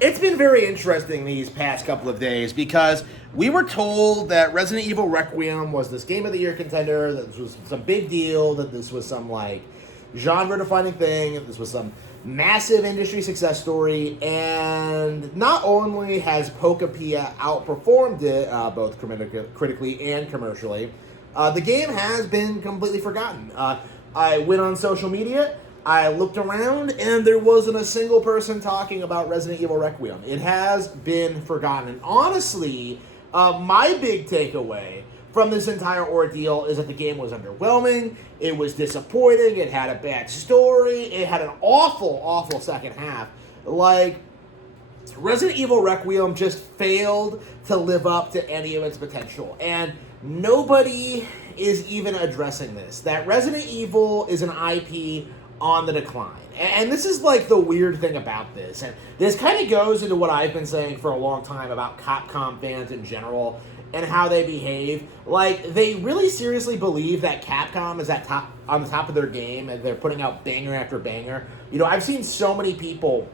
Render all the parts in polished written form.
It's been very interesting these past couple of days because we were told that Resident Evil Requiem was this Game of the Year contender, that this was some big deal, that this was some like genre-defining thing, that this was some massive industry success story, and not only has Pokapia outperformed it, both critically and commercially, the game has been completely forgotten. I went on social media, I looked around, and there wasn't a single person talking about Resident Evil Requiem. It has been forgotten. And honestly, my big takeaway from this entire ordeal is that the game was underwhelming, it was disappointing, it had a bad story, it had an awful second half. Like, Resident Evil Requiem just failed to live up to any of its potential. And nobody is even addressing this. That Resident Evil is an IP on the decline. And this is like the weird thing about this. And this kind of goes into what I've been saying for a long time about Capcom fans in general and how they behave. Like, they really seriously believe that Capcom is on the top of their game and they're putting out banger after banger. You know, I've seen so many people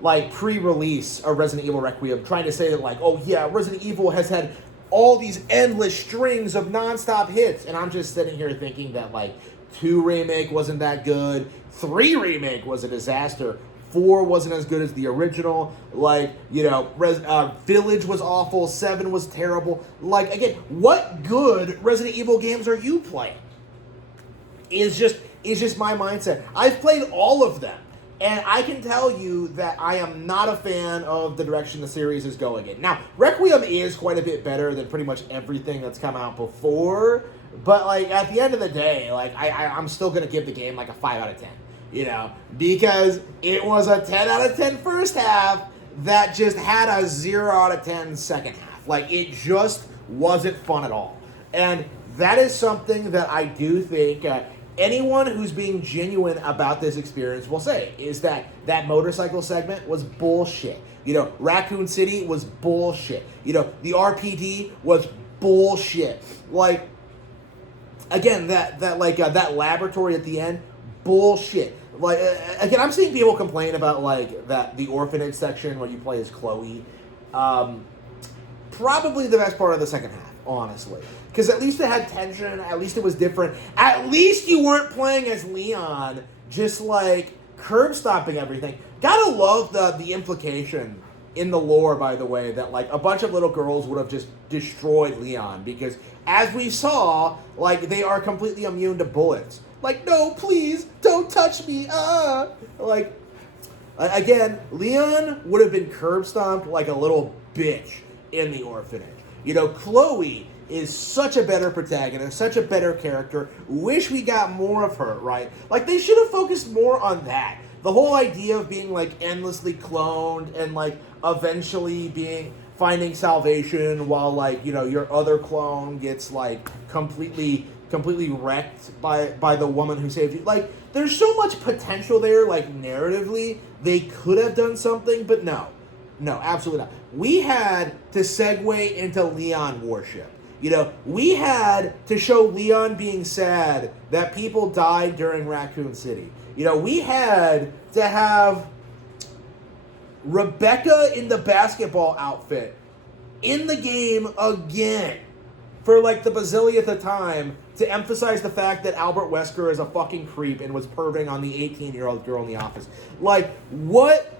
like pre-release a Resident Evil Requiem trying to say that like, oh yeah, Resident Evil has had all these endless strings of non-stop hits. And I'm just sitting here thinking that like 2 Remake wasn't that good, 3 Remake was a disaster, 4 wasn't as good as the original, like, you know, Village was awful, 7 was terrible. Like, again, what good Resident Evil games are you playing? Is just my mindset. I've played all of them, and I can tell you that I am not a fan of the direction the series is going in. Now, Requiem is quite a bit better than pretty much everything that's come out before, but, like, at the end of the day, like, I'm still going to give the game, like, a 5 out of 10, you know? Because it was a 10 out of 10 first half that just had a 0 out of 10 second half. Like, it just wasn't fun at all. And that is something that I do think anyone who's being genuine about this experience will say, is that motorcycle segment was bullshit. You know, Raccoon City was bullshit. You know, the RPD was bullshit. Like, again, that laboratory at the end, bullshit. Like, again, I'm seeing people complain about, like, the orphanage section where you play as Chloe. Probably the best part of the second half, honestly. Because at least it had tension, at least it was different. At least you weren't playing as Leon, just, like, curb-stomping everything. Gotta love the implication in the lore, by the way, that, like, a bunch of little girls would have just destroyed Leon. Because, as we saw, like, they are completely immune to bullets. Like, no, please, don't touch me, Like, again, Leon would have been curb-stomped like a little bitch in the orphanage. You know, Chloe is such a better protagonist, such a better character. Wish we got more of her, right? Like, they should have focused more on that. The whole idea of being, like, endlessly cloned and, like, eventually finding salvation while, like, you know, your other clone gets, like, completely wrecked by the woman who saved you. Like, there's so much potential there, like, narratively. They could have done something, but no, absolutely not. We had to segue into Leon worship. You know, we had to show Leon being sad that people died during Raccoon City. You know, we had to have Rebecca in the basketball outfit in the game again for, like, the bazillionth time to emphasize the fact that Albert Wesker is a fucking creep and was perving on the 18-year-old girl in the office. Like, what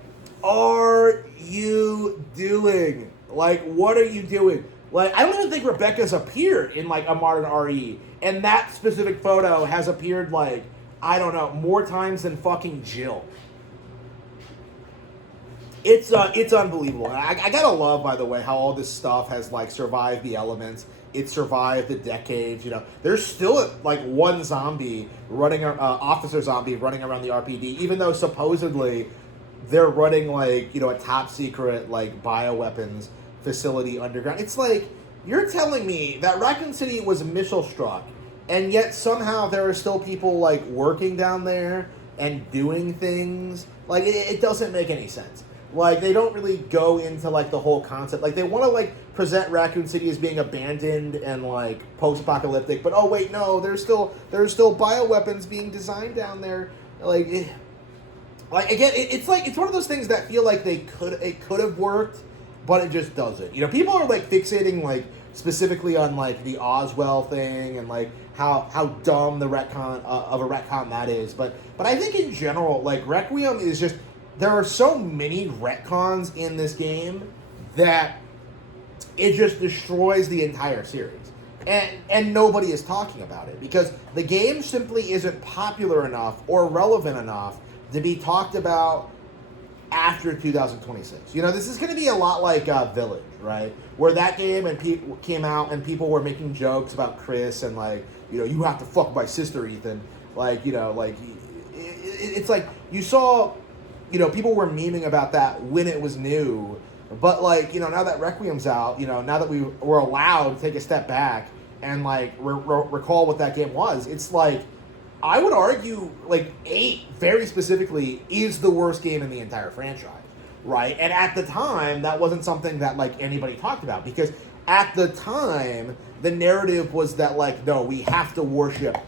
are you doing? Like, what are you doing? Like, I don't even think Rebecca's appeared in, like, a modern RE. And that specific photo has appeared, like, I don't know, more times than fucking Jill. It's unbelievable. And I gotta love, by the way, how all this stuff has, like, survived the elements. It survived the decades, you know. There's still, like, one zombie officer zombie running around the RPD, even though supposedly they're running, like, you know, a top secret, like, bioweapons facility underground. It's like, you're telling me that Raccoon City was missile struck, and yet somehow there are still people, like, working down there and doing things? Like, it doesn't make any sense. Like, they don't really go into, like, the whole concept. Like, they want to, like, present Raccoon City as being abandoned and, like, post-apocalyptic, but, oh, wait, no, there's still bioweapons being designed down there. Like, Like again, it's one of those things that feel like it could have worked, but it just doesn't. You know, people are like fixating like specifically on like the Oswell thing and like how dumb the retcon of a retcon that is. But I think in general, like Requiem is just, there are so many retcons in this game that it just destroys the entire series. And nobody is talking about it because the game simply isn't popular enough or relevant enough to be talked about after 2026. You know, this is going to be a lot like Village, right? Where that game came out and people were making jokes about Chris and like, you know, you have to fuck my sister, Ethan. Like, you know, like it's like you saw, you know, people were memeing about that when it was new. But like, you know, now that Requiem's out, you know, now that we were allowed to take a step back and like recall what that game was, it's like, I would argue, like, 8, very specifically, is the worst game in the entire franchise, right? And at the time, that wasn't something that, like, anybody talked about. Because at the time, the narrative was that, like, no, we have to worship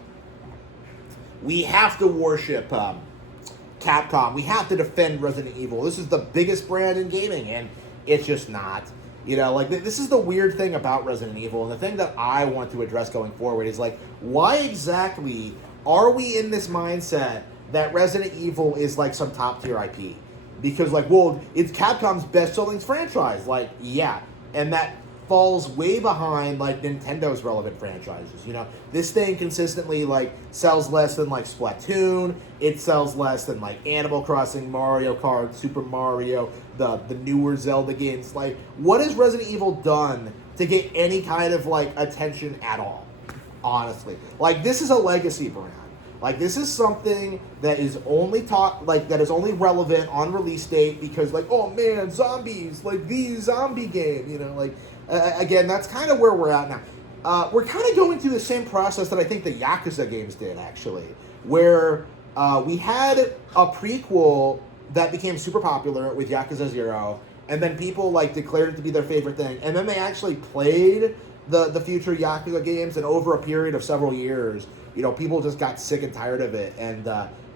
Capcom. We have to defend Resident Evil. This is the biggest brand in gaming, and it's just not. You know, like, this is the weird thing about Resident Evil, and the thing that I want to address going forward is, like, why exactly are we in this mindset that Resident Evil is like some top tier IP? Because like, well, it's Capcom's best-selling franchise. Like, yeah. And that falls way behind like Nintendo's relevant franchises. You know, this thing consistently like sells less than like Splatoon. It sells less than like Animal Crossing, Mario Kart, Super Mario, the newer Zelda games. Like, what has Resident Evil done to get any kind of like attention at all? Honestly, like, this is a legacy brand. Like, this is something that is only that is only relevant on release date because, like, oh man, zombies, like the zombie game, you know, like, again, that's kind of where we're at now. We're kind of going through the same process that I think the Yakuza games did, actually, where we had a prequel that became super popular with Yakuza 0, and then people, like, declared it to be their favorite thing, and then they actually played the future Yakuza games, and over a period of several years, you know, people just got sick and tired of it, and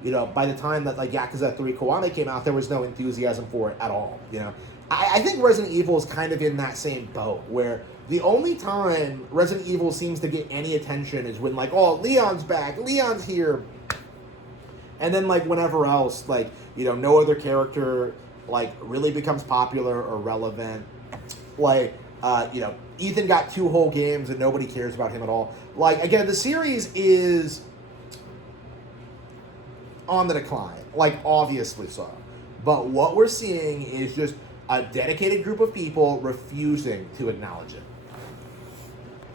you know, by the time that like Yakuza 3 Kiwami came out, there was no enthusiasm for it at all. You know, I think Resident Evil is kind of in that same boat where the only time Resident Evil seems to get any attention is when like, oh, Leon's back, Leon's here, and then like whenever else, like, you know, no other character like really becomes popular or relevant. Like, you know, Ethan got 2 whole games and nobody cares about him at all. Like, again, the series is on the decline. Like, obviously so. But what we're seeing is just a dedicated group of people refusing to acknowledge it.